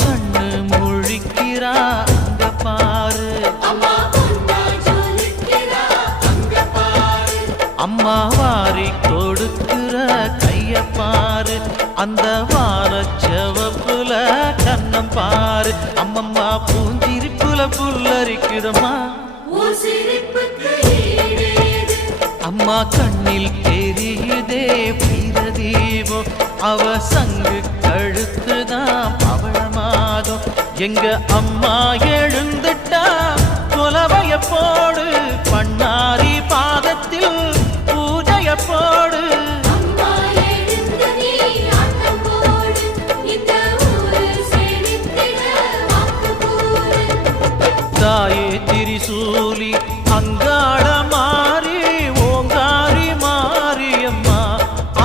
கண்ணு முழிக்கிறா அங்க பாரு, அம்மா வாரி கொடுக்கிற கைய பாரு, அந்த வாரச்சவப்புல கண்ணம் பாரு. அம்மம்மா பூஞ்சிரிப்புல புல்லரிக்குதம்மா, அம்மா கண்ணில் தெரியுதே பிரதீபம், அவ சங்கு கழுத்துதான் பவளமாதும். எங்க அம்மா எழுந்துட்டா கொலவைய போடு, பண்ணாரி பாதத்தில் பூஜைய போடு. தாயே திரிசூலி அங்காள மாறி ஓங்காரி மாரியம்மா,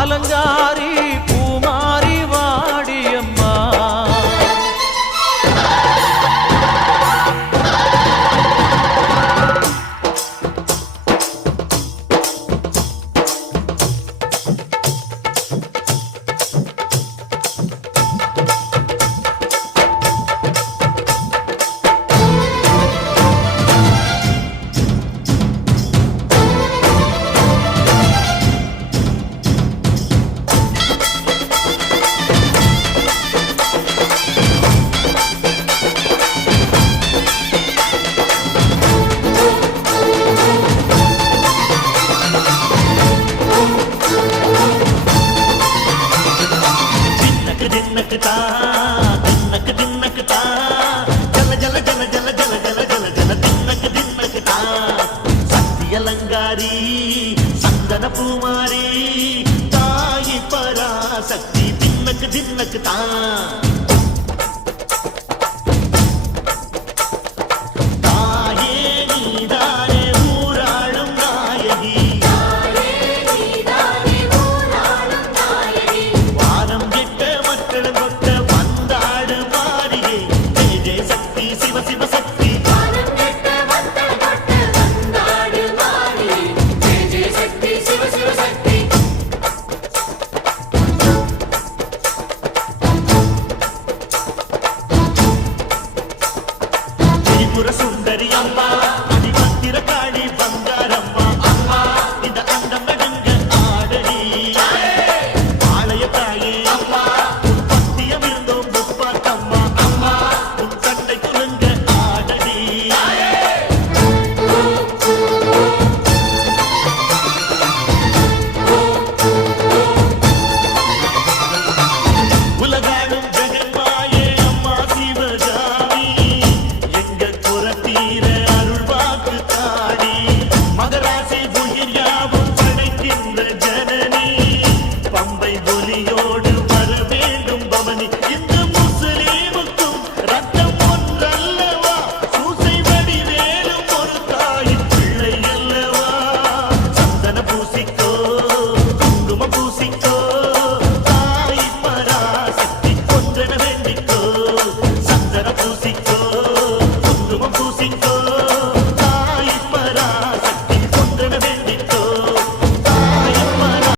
அலங்காரி பூமாரி வாடியம்மா. அலங்காரி சந்தன பூமாரி தாயி பராசக்தி தின்னக்கு தின்னக்கு தான். சுந்தரி அம்மா அதிபத்திர காளி பங்காரம்மா, அம்மா இந்த அண்டம் நடுங்க ஆடடி ஆலய தாயே, அம்மா உன் பத்தியம் இருந்தோம் முப்பாத்தம்மா, அம்மா உன் கட்டை குலுங்க ஆடடி. உலகாளும் ஜெகன்மாயே அம்மா சிவகாமி, அருள்வாக்கு தாடி மகராசி உயிர் யாவும் படைக்கின்ற ஜனனி,